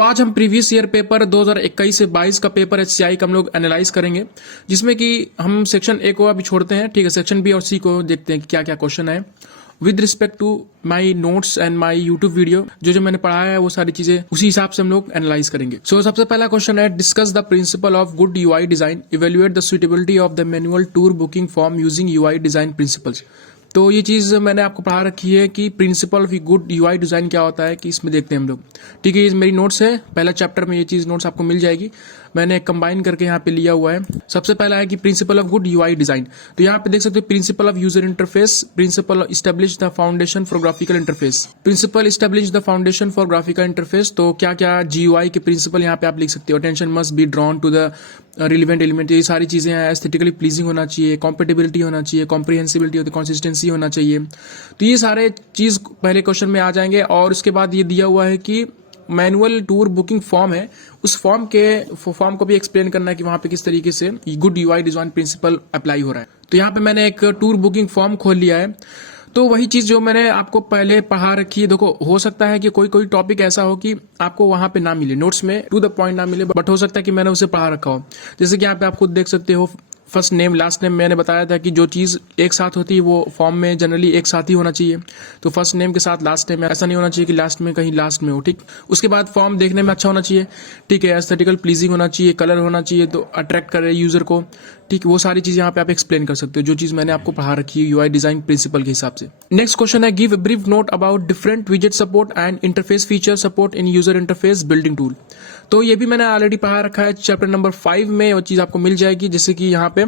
आज हम previous year paper 2021 से 22 का पेपर एचसीआई का हम लोग एनालाइज करेंगे, जिसमें कि हम सेक्शन ए को अभी छोड़ते हैं, ठीक है। सेक्शन बी और सी को देखते हैं कि क्या क्या क्वेश्चन है with respect to my notes and my YouTube video. जो मैंने पढ़ाया है वो सारी चीजें उसी हिसाब से हम लोग एनालाइज करेंगे। सबसे पहला क्वेश्चन है, discuss the principal of good UI design, evaluate the suitability of the manual tour booking form using UI design principles. तो ये चीज मैंने आपको पढ़ा रखी है कि principle of good UI design क्या होता है, कि इसमें देखते हैं हम लोग, ठीक है। ये मेरी नोट्स है, पहला चैप्टर में ये चीज नोट्स आपको मिल जाएगी, मैंने कंबाइन करके यहाँ पे लिया हुआ है। सबसे पहला है कि principle of good UI design. तो यहाँ पे देख सकते हो principle of user interface, principle establish the foundation for graphical interface, principle establish the foundation for graphical interface. तो क्या क्या जीयूआई के प्रिंसिपल यहाँ पे आप लिख सकते हो। Attention must be drawn to the relevant element, ये सारी चीजें हैं। एस्थेटिकली प्लीजिंग होना चाहिए, कॉम्पेटेबिलिटी होना चाहिए, कॉम्प्रिहेंसिबिलिटी होती है, कंसिस्टेंसी होना चाहिए। तो ये सारे चीज पहले क्वेश्चन में आ जाएंगे। और उसके बाद ये दिया हुआ है कि मैनुअल टूर बुकिंग फॉर्म है, उस फॉर्म को भी एक्सप्लेन करना है कि वहां पे किस तरीके से good UI design principal apply हो रहा है। तो यहाँ पे मैंने एक टूर बुकिंग फॉर्म खोल लिया है। तो वही चीज जो मैंने आपको पहले पढ़ा रखी है। देखो, हो सकता है कि कोई टॉपिक ऐसा हो कि आपको वहां पे ना मिले, नोट्स में टू द पॉइंट ना मिले, बट हो सकता है कि मैंने उसे पढ़ा रखा हो। जैसे कि यहाँ पे आप खुद देख सकते हो, फर्स्ट नेम लास्ट नेम, मैंने बताया था कि जो चीज एक साथ होती है वो फॉर्म में जनरली एक साथ ही होना चाहिए। तो फर्स्ट नेम के साथ लास्ट नेम, ऐसा नहीं होना चाहिए कि लास्ट में कहीं लास्ट में हो, ठीक। उसके बाद फॉर्म देखने में अच्छा होना चाहिए, ठीक है। एस्थेटिकल प्लीजिंग होना चाहिए, कलर होना चाहिए तो अट्रैक्ट करे यूजर को, ठीक। वो सारी चीजें यहाँ पे आप एक्सप्लेन कर सकते हो, जो चीज मैंने आपको पढ़ा रखी है यूआई डिजाइन प्रिंसिपल के हिसाब से। नेक्स्ट क्वेश्चन है, give a brief note about different विजेट support and interface feature support in user interface building tool. तो ये भी मैंने ऑलरेडी पढ़ा रखा है, चैप्टर नंबर 5 में वो चीज आपको मिल जाएगी। जैसे कि यहाँ पे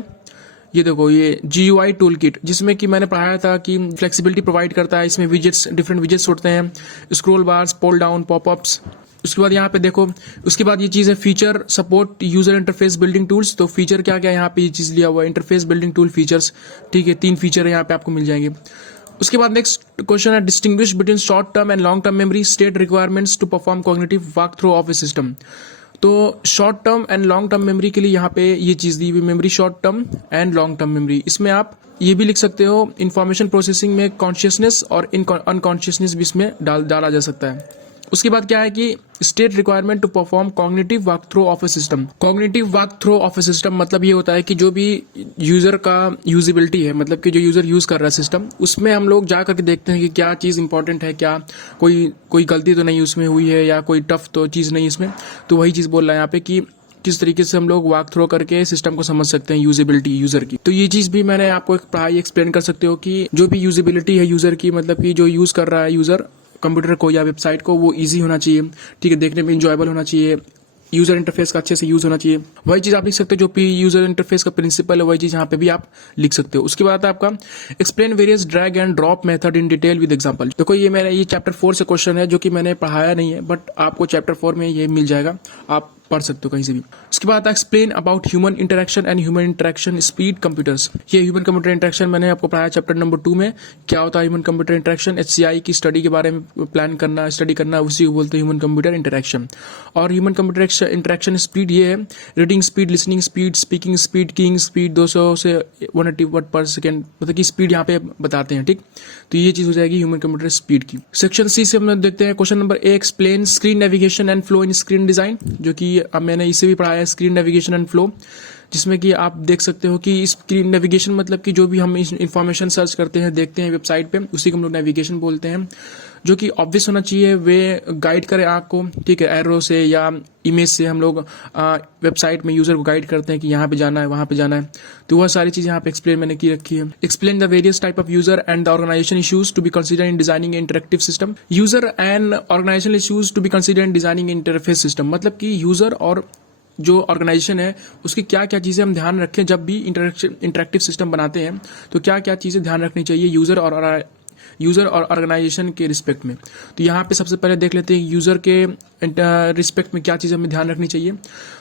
ये देखो, ये GUI टूल किट, जिसमें कि मैंने पढ़ाया था कि फ्लेक्सिबिलिटी प्रोवाइड करता है। इसमें विजेट्स, डिफरेंट विजेट्स होते हैं, स्क्रॉल बार्स, पोल डाउन, पॉपअप्स। उसके बाद यहाँ पे देखो, उसके बाद ये चीज है feature support user interface building tools. तो फीचर क्या क्या यहाँ पे ये चीज लिया हुआ है, इंटरफेस बिल्डिंग टूल फीचर्स, ठीक है। 3 फीचर है यहाँ पे आपको मिल जाएंगे। उसके बाद नेक्स्ट क्वेश्चन है, distinguish between short term and long term memory state requirements to perform cognitive walk through of a system. तो short term and long term memory के लिए यहाँ पे ये चीज दी हुई, memory short term and long term memory. इसमें आप ये भी लिख सकते हो, इंफॉर्मेशन प्रोसेसिंग में कॉन्शियसनेस और अनकॉन्शियसनेस भी इसमें डाला जा सकता है। उसके बाद क्या है कि state requirement to perform cognitive walk through of a system. Cognitive walk through of a system मतलब ये होता है कि जो भी यूजर का यूजिबिलिटी है, मतलब कि जो यूजर यूज कर रहा है सिस्टम, उसमें हम लोग जा करके देखते हैं कि क्या चीज इंपॉर्टेंट है, क्या कोई गलती तो नहीं उसमें हुई है, या कोई टफ तो चीज नहीं इसमें। तो वही चीज बोल रहा है यहाँ पे कि किस तरीके से हम लोग वॉक थ्रू करके सिस्टम को समझ सकते हैं, यूजिबिलिटी यूजर की। तो ये चीज भी मैंने आपको एक पढ़ाई एक्सप्लेन कर सकते हो कि जो भी यूजिबिलिटी है यूजर की, मतलब कि जो यूज कर रहा है यूजर कंप्यूटर को या वेबसाइट को, वो इजी होना चाहिए, ठीक है। देखने में इंजॉयबल होना चाहिए, यूजर इंटरफेस का अच्छे से यूज होना चाहिए। वही चीज आप लिख सकते हो, जो भी यूजर इंटरफेस का प्रिंसिपल है वही चीज यहाँ पे भी आप लिख सकते हो। उसके बाद आपका explain various drag and drop method in detail with example. देखो, ये चैप्टर 4 से क्वेश्चन है, जो कि मैंने पढ़ाया नहीं है, बट आपको चैप्टर 4 में ये मिल जाएगा, आप पढ़ सकते हो कहीं से भी। उसके बाद explain about human interaction and human interaction speed computers. ये ह्यूमन कंप्यूटर इंटरेक्शन मैंने आपको पढ़ाया चैप्टर नंबर 2 में, क्या होता है ह्यूमन कंप्यूटर इंटरेक्शन। HCI की स्टडी के बारे में प्लान करना, स्टडी करना, उसी को बोलते हैं ह्यूमन कंप्यूटर इंटरेक्शन। और ह्यूमन कंप्यूटर इंटरेक्शन स्पीड ये है, reading speed, listening speed, speaking speed, keying speed 200 से 180 वर्ड पर सेकेंड, मतलब कि स्पीड यहाँ पे बताते हैं, ठीक। तो ये चीज हो जाएगी ह्यूमन कंप्यूटर स्पीड की। सेक्शन C से हम देखते हैं question number 1, explain screen navigation and flow in screen design, जो कि अब मैंने इसे भी पढ़ाया है, स्क्रीन नेविगेशन एंड फ्लो, जिसमें कि आप देख सकते हो कि स्क्रीन नेविगेशन मतलब कि जो भी हम इंफॉर्मेशन सर्च करते हैं, देखते हैं वेबसाइट पे, उसी को हम लोग नेविगेशन बोलते हैं। जो कि ऑब्वियस होना चाहिए, वे गाइड करे आंख को, ठीक है, एरो से या इमेज से हम लोग वेबसाइट में यूजर को गाइड करते हैं कि यहाँ पे जाना है, वहां पे जाना है। तो वह सारी चीज यहाँ पे एक्सप्लेन मैंने की रखी है। Explain the various type of user and the organisation issues to be consider in designing interactive system. User and organisation issues to be consider in designing interface system, मतलब कि यूजर और जो ऑर्गेनाइजेशन है उसकी क्या क्या चीजें हम ध्यान रखें जब भी इंटरेक्टिव सिस्टम बनाते हैं। तो क्या क्या चीजें ध्यान रखनी चाहिए यूजर और ऑर्गेनाइजेशन के रिस्पेक्ट में। तो यहाँ पे सबसे पहले देख लेते हैं यूजर के रिस्पेक्ट में क्या चीज़ हमें ध्यान रखनी चाहिए।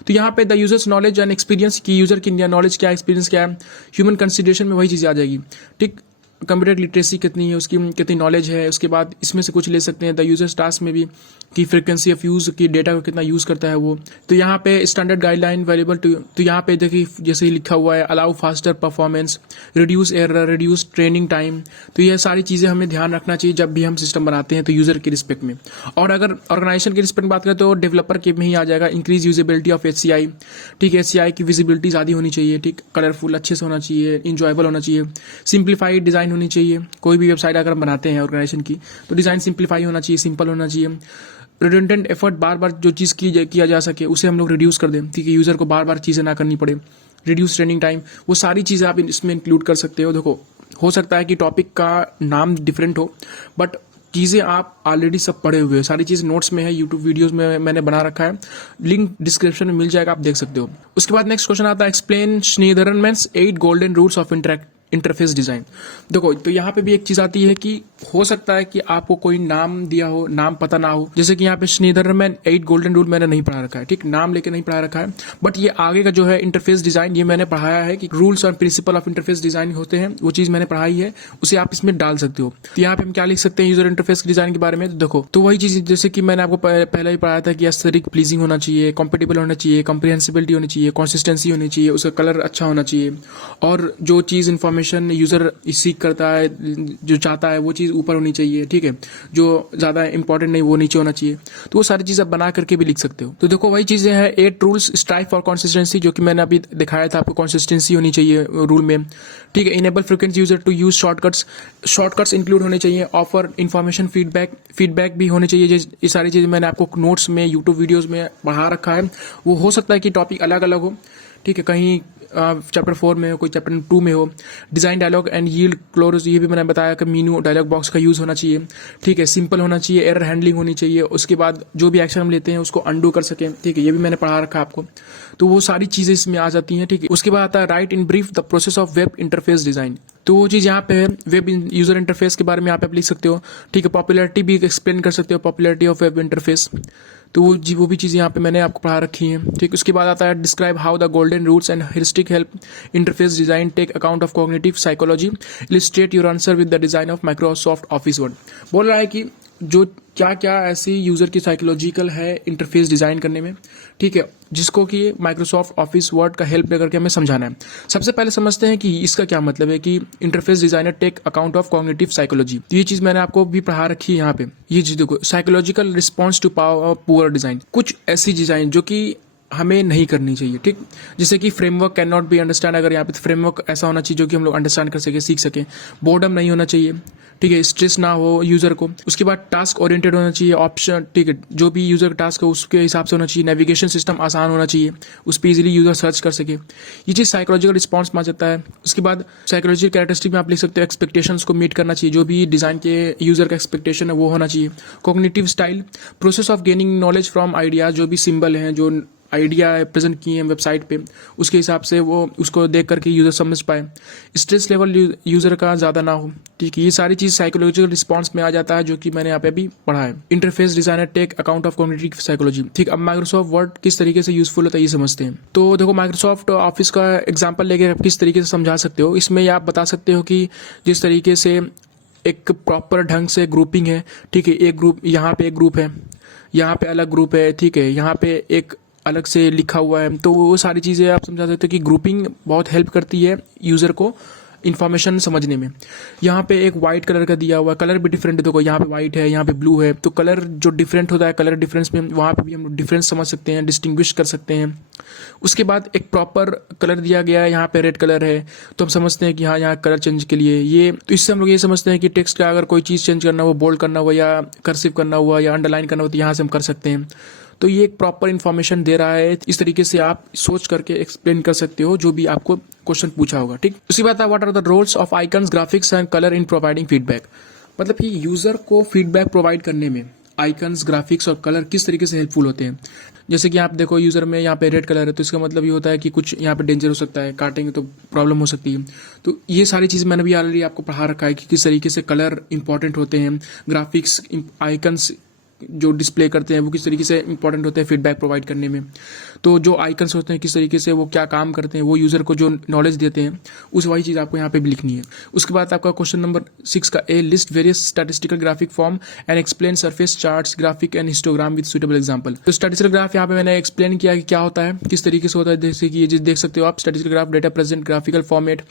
तो यहाँ पे the users knowledge and experience की यूजर की नॉलेज क्या, एक्सपीरियंस क्या है, ह्यूमन कंसिडरेशन में वही चीज़ आ जाएगी, ठीक। कंप्यूटर लिटरेसी कितनी है, उसकी कितनी नॉलेज है। उसके बाद इसमें से कुछ ले सकते हैं द यूजर्स टास्क में भी कि फ्रीक्वेंसी ऑफ यूज की डेटा को कितना यूज करता है वो। तो यहाँ पे स्टैंडर्ड गाइडलाइन वेरिएबल टू, तो यहाँ पे देखिए जैसे ही लिखा हुआ है allow faster performance, reduce error, reduce training time. तो ये सारी चीज़ें हमें ध्यान रखना चाहिए जब भी हम सिस्टम बनाते हैं तो यूजर के रिस्पेक्ट में। और अगर ऑर्गेनाइजेशन के रिस्पेक्ट में बात करें तो डेवलपर के में ही आ जाएगा इंक्रीज यूजेबिलिटी ऑफ HCI। ठीक है, HCI की विजिबिलिटी ज़्यादा होनी चाहिए, ठीक, कलरफुल अच्छे से होना चाहिए, इंजॉयबल होना चाहिए, सिंप्लीफाइड डिज़ाइन होनी चाहिए। कोई भी वेबसाइट अगर हम बनाते हैं ऑर्गेनाइजेशन की तो डिज़ाइन सिंप्लीफाई होना चाहिए, सिंपल होना चाहिए। रिडंडेंट एफर्ट, बार बार जो चीज़ किया जा सके उसे हम लोग रिड्यूस कर दें, ठीक है, यूज़र को बार बार चीज़ें ना करनी पड़े। रिड्यूस ट्रेनिंग टाइम, वो सारी चीज़ें आप इसमें इंक्लूड कर सकते हो। देखो हो सकता है कि टॉपिक का नाम डिफरेंट हो बट चीज़ें आप ऑलरेडी सब पढ़े हुए हो, सारी चीज़ नोट्स में है, यूट्यूब वीडियोस में मैंने बना रखा है, लिंक डिस्क्रिप्शन में मिल जाएगा, आप देख सकते हो। उसके बाद नेक्स्ट क्वेश्चन आता है explain Shneiderman's 8 golden rules of interface design. देखो तो यहाँ पे भी एक चीज आती है कि हो सकता है कि आपको कोई नाम दिया हो, नाम पता ना हो, जैसे कि यहाँ पे श्नीधरनमैन 8 गोल्डन रूल मैंने नहीं पढ़ा रखा है, ठीक, नाम लेके नहीं पढ़ा रखा है, बट ये आगे का जो है इंटरफेस डिजाइन ये मैंने पढ़ाया है कि रूल्स और प्रिंसिपल ऑफ इंटरफेस डिजाइन होते हैं, वो चीज मैंने पढ़ाई है, उसे आप इसमें डाल सकते हो। तो यहाँ पे हम क्या लिख सकते हैं यूजर इंटरफेस डिजाइन के बारे में। तो देखो तो वही चीज जैसे कि मैंने आपको पहले ही पढ़ाया था कि एस्थेटिक प्लीजिंग होना चाहिए, कॉम्पेटेबल होना चाहिए, कॉम्प्रिहेंसिबिलिटी होनी चाहिए, कंसिस्टेंसी होनी चाहिए, उसका कलर अच्छा होना चाहिए, और जो चीज इन्फॉर्मेशन यूजर सीख करता है, जो चाहता है वो चीज़ ऊपर होनी चाहिए, ठीक है, जो ज़्यादा इंपॉर्टेंट नहीं वो नीचे होना चाहिए। तो वो सारी चीज़ आप बना करके भी लिख सकते हो। तो देखो वही चीज़ें हैं 8 रूल्स स्ट्राइव फॉर कंसिस्टेंसी, जो कि मैंने अभी दिखाया था आपको, कंसिस्टेंसी होनी चाहिए रूल में, ठीक है। Enable frequent user to use shortcuts include होने चाहिए, ऑफर इन्फॉर्मेशन फीडबैक भी होने चाहिए। ये सारी चीज़ें मैंने आपको नोट्स में यूट्यूब वीडियोज़ में पढ़ा रखा है। वो हो सकता है कि टॉपिक अलग अलग हो, ठीक है, कहीं चैप्टर 4 में हो, कोई चैप्टर 2 में हो। Design dialogue and yield close, ये भी मैंने बताया कि मीनू डायलॉग बॉक्स का यूज होना चाहिए, ठीक है, सिंपल होना चाहिए, एरर हैंडलिंग होनी चाहिए। उसके बाद जो भी एक्शन हम लेते हैं उसको अंडू कर सकें, ठीक है, ये भी मैंने पढ़ा रखा है आपको। तो वो सारी चीजें इसमें आ जाती हैं, ठीक है। उसके बाद आता है right in brief the process of web interface design. तो वो चीज़ यहाँ पे है, वेब यूजर इंटरफेस के बारे में यहाँ पे आप लिख सकते हो, ठीक है। पॉपुलैरिटी भी एक्सप्लेन कर सकते हो, पॉपुलैरिटी ऑफ वेब इंटरफेस। तो वो भी चीज़ यहाँ पे मैंने आपको पढ़ा रखी है, ठीक। उसके बाद आता है describe how the golden rules and heuristic help interface design take account of cognitive psychology, illustrate your answer with the design of Microsoft Office Word. बोल रहा है कि जो क्या क्या ऐसी यूजर की साइकोलॉजिकल है इंटरफेस डिजाइन करने में, ठीक है, जिसको कि माइक्रोसॉफ्ट ऑफिस वर्ड का हेल्प लेकर के हमें समझाना है। सबसे पहले समझते हैं कि इसका क्या मतलब है कि interface designer take account of cognitive psychology. तो ये चीज मैंने आपको भी पढ़ा रखी है यहाँ पे। ये चीज देखो, psychological response to power poor design, कुछ ऐसी डिजाइन जो कि हमें नहीं करनी चाहिए, ठीक। जैसे कि framework can not be understand, अगर यहाँ पे फ्रेमवर्क ऐसा होना चाहिए जो कि हम लोग अंडरस्टैंड कर सके, सीख सके। बोर्डम नहीं होना चाहिए, ठीक है, स्ट्रेस ना हो यूजर को। उसके बाद टास्क ओरिएंटेड होना चाहिए, ऑप्शन, ठीक है, जो भी यूजर का टास्क है उसके हिसाब से होना चाहिए। नेविगेशन सिस्टम आसान होना चाहिए, उस पर इजीली यूजर सर्च कर सके। ये चीज साइकोलॉजिकल रिस्पॉन्स में आ जाता है। उसके बाद साइकोलॉजिकल कैरेक्टरिस्टिक में आप लिख सकते हो एक्सपेक्टेशंस को मीट करना चाहिए, जो भी डिजाइन के यूजर का एक्सपेक्टेशन है वो होना चाहिए। Cognitive style, process of gaining knowledge from ideas, जो भी सिंबल हैं, जो आइडिया प्रेजेंट किए हैं वेबसाइट पे, उसके हिसाब से वो उसको देख करके यूजर समझ पाए। स्ट्रेस लेवल यूजर का ज़्यादा ना हो, ठीक है। ये सारी चीज़ साइकोलॉजिकल रिस्पॉन्स में आ जाता है, जो कि मैंने यहाँ पे अभी पढ़ा है। Interface designer take account of cognitive psychology, ठीक। अब माइक्रोसॉफ्ट वर्ड किस तरीके से यूजफुल होता है ये समझते हैं। तो देखो माइक्रोसॉफ्ट ऑफिस का एग्जाम्पल लेके आप किस तरीके से समझा सकते हो, इसमें आप बता सकते हो कि जिस तरीके से एक प्रॉपर ढंग से ग्रुपिंग है, ठीक है, एक ग्रुप, यहाँ पे एक ग्रुप है, यहाँ पे अलग ग्रुप है, ठीक है, यहाँ पे एक अलग से लिखा हुआ है। तो वो सारी चीज़ें आप समझा सकते हो कि ग्रुपिंग बहुत हेल्प करती है यूज़र को इन्फॉर्मेशन समझने में। यहाँ पे एक वाइट कलर का दिया हुआ है, कलर भी डिफरेंट है, देखो यहाँ पे वाइट है, यहाँ पे ब्लू है, तो कलर जो डिफरेंट होता है, कलर डिफरेंस में वहाँ पे भी हम डिफरेंस समझ सकते हैं, डिस्टिंग्विश कर सकते हैं। उसके बाद एक प्रॉपर कलर दिया गया है, यहाँ पे रेड कलर है, तो हम समझते हैं कि हाँ यहाँ कलर चेंज के लिए ये, तो इससे हम लोग ये समझते हैं कि टेक्स्ट का अगर कोई चीज़ चेंज करना हो, बोल्ड करना हुआ या कर्सिव करना हुआ या अंडरलाइन करना हो, तो यहाँ से हम कर सकते हैं। तो ये एक प्रॉपर इन्फॉर्मेशन दे रहा है, इस तरीके से आप सोच करके एक्सप्लेन कर सकते हो जो भी आपको क्वेश्चन पूछा होगा, ठीक। उसी बात है what are the roles of icons, graphics and colour in providing feedback. मतलब कि यूजर को फीडबैक प्रोवाइड करने में आइकन्स, ग्राफिक्स और कलर किस तरीके से हेल्पफुल होते हैं। जैसे कि आप देखो यूजर में यहाँ पे रेड कलर है, तो इसका मतलब ये होता है कि कुछ यहाँ पे डेंजर हो सकता है, काटेंगे तो प्रॉब्लम हो सकती है। तो ये सारी चीज़ मैंने भी ऑलरेडी आपको पढ़ा रखा है कि किस तरीके से कलर इंपॉर्टेंट होते हैं, ग्राफिक्स, आइकन्स जो डिस्प्ले करते हैं वो किस तरीके से इंपॉर्टेंट होते हैं फीडबैक प्रोवाइड करने में। तो जो आइकन्स होते हैं किस तरीके से वो क्या काम करते हैं, वो यूज़र को जो नॉलेज देते हैं उस वही चीज़ आपको यहाँ पे भी लिखनी है। उसके बाद आपका क्वेश्चन नंबर 6 का A, list various statistical graphic form and explain surface charts graphic and histogram with suitable example. तो स्टैटिस्टिकल ग्राफ यहाँ पे मैंने एक्सप्लेन किया कि क्या होता है, किस तरीके से होता है। जैसे कि ये देख सकते हो आप, statistical graph data present graphical format,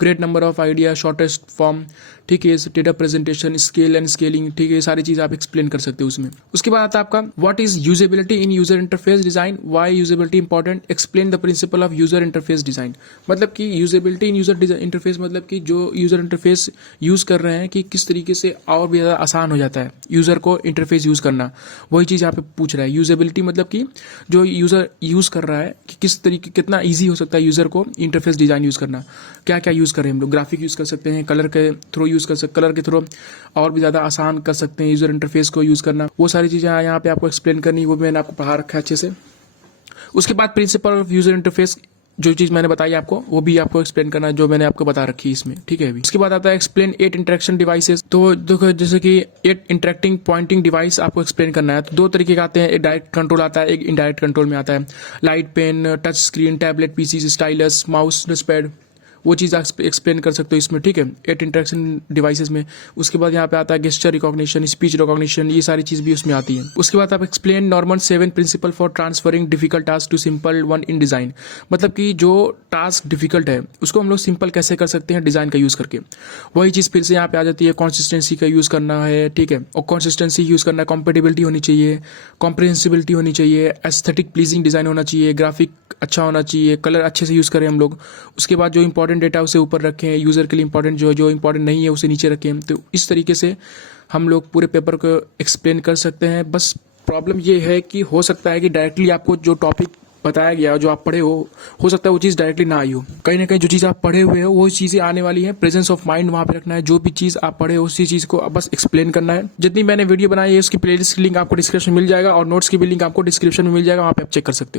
great number of idea, shortest form, ठीक है, data presentation, scale and scaling, ठीक है, ये सारी चीज़ आप एक्सप्लेन कर सकते हो उसमें। उसके बाद आता है आपका what is usability in user interface design, why usability important, explain the principal of user interface design. मतलब कि यूजेबिलिटी इन यूजर इंटरफेस मतलब कि जो यूजर इंटरफेस यूज कर रहे हैं कि किस तरीके से और भी ज़्यादा आसान हो जाता है यूजर को इंटरफेस यूज करना, वही चीज़ यहाँ पे पूछ रहा है। यूजेबिलिटी मतलब कि जो यूजर यूज कर रहा है कि किस तरीके, कितना ईजी हो सकता है यूजर को इंटरफेस डिजाइन यूज करना, क्या क्या यूज करें हम लोग। ग्राफिक यूज कर सकते हैं, कलर के थ्रू यूज कर सकते, कलर के थ्रू और भी ज़्यादा आसान कर सकते हैं यूजर इंटरफेस को यूज करना। वो सारी चीज़ें यहाँ पे आपको एक्सप्लेन करनी, वो भी मैंने आपको पढ़ा रखा है अच्छे से। उसके बाद प्रिंसिपल ऑफ यूजर इंटरफेस, जो चीज़ मैंने बताई आपको वो भी आपको एक्सप्लेन करना है, जो मैंने आपको बता रखी है इसमें, ठीक है। अभी उसके बाद आता है एक्सप्लेन 8 इंटरेक्शन डिवाइसेस। तो देखो जैसे कि 8 इंटरेक्टिंग पॉइंटिंग डिवाइस आपको एक्सप्लेन करना है। तो 2 तरीके के आते हैं, एक डायरेक्ट कंट्रोल आता है, एक इनडायरेक्ट कंट्रोल में आता है। Light pen, touch screen, tablet, PC, stylus, mouse, notepad, वो चीज़ आप एक्सप्लेन कर सकते हो इसमें, ठीक है, 8 इंटरेक्शन डिवाइसेस में। उसके बाद यहाँ पे आता है गेस्चर रिकॉग्निशन, स्पीच रिकॉग्निशन, ये सारी चीज़ भी उसमें आती है। उसके बाद आप explain normal 7 principle for transferring difficult task to simple one in design. मतलब कि जो टास्क डिफिकल्ट है उसको हम लोग सिंपल कैसे कर सकते हैं डिज़ाइन का यूज़ करके। वही चीज़ फिर से यहाँ पे आ जाती है, कॉन्सिस्टेंसी का यूज़ करना है, ठीक है, और कॉन्सिस्टेंसी यूज़ करना है, कॉम्पेटिबिलिटी होनी चाहिए, कॉम्प्रिहेंसिबिलिटी होनी चाहिए, एस्थेटिक प्लीजिंग डिज़ाइन होना चाहिए, ग्राफिक अच्छा होना चाहिए, कलर अच्छे से यूज़ करें हम लोग। उसके बाद जो इंपॉर्टेंट डेटा उसे ऊपर रखें, यूज़र के लिए इंपॉर्टेंट जो इंपॉर्टेंट नहीं है उसे नीचे रखें। तो इस तरीके से हम लोग पूरे पेपर को एक्सप्लेन कर सकते हैं। बस प्रॉब्लम ये है कि हो सकता है कि डायरेक्टली आपको जो टॉपिक बताया गया जो आप पढ़े हो सकता है वो चीज़ डायरेक्टली ना आई हो। कहीं ना कहीं जो चीज़ आप पढ़े हुए हो वो चीज़ें आने वाली हैं। प्रेजेंस ऑफ माइंड वहाँ पे रखना है, जो भी चीज़ आप पढ़े हो उसी चीज़ को बस एक्सप्लेन करना है। जितनी मैंने वीडियो बनाई है उसकी प्लेलिस्ट की लिंक आपको डिस्क्रिप्शन में मिल जाएगा और नोट्स की भी लिंक आपको डिस्क्रिप्शन में मिल जाएगा, वहाँ पे आप चेक कर सकते हो।